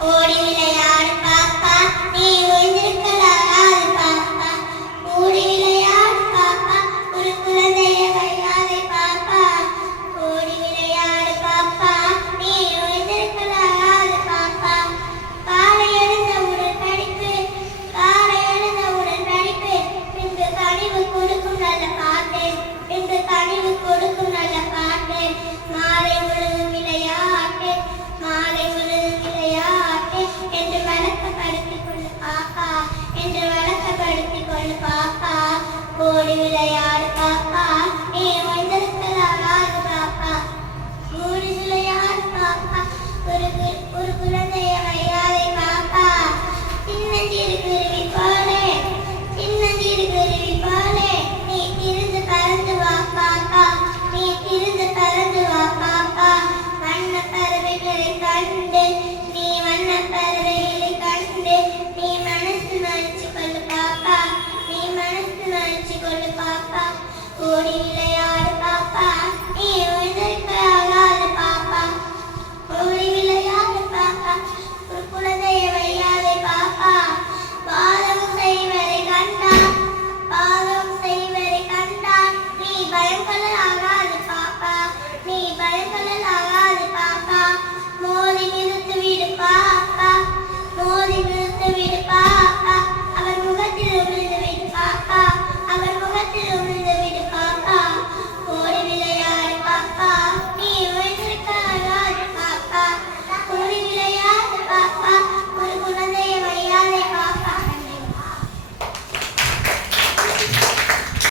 オーリミネ ஒரு குழந்தைய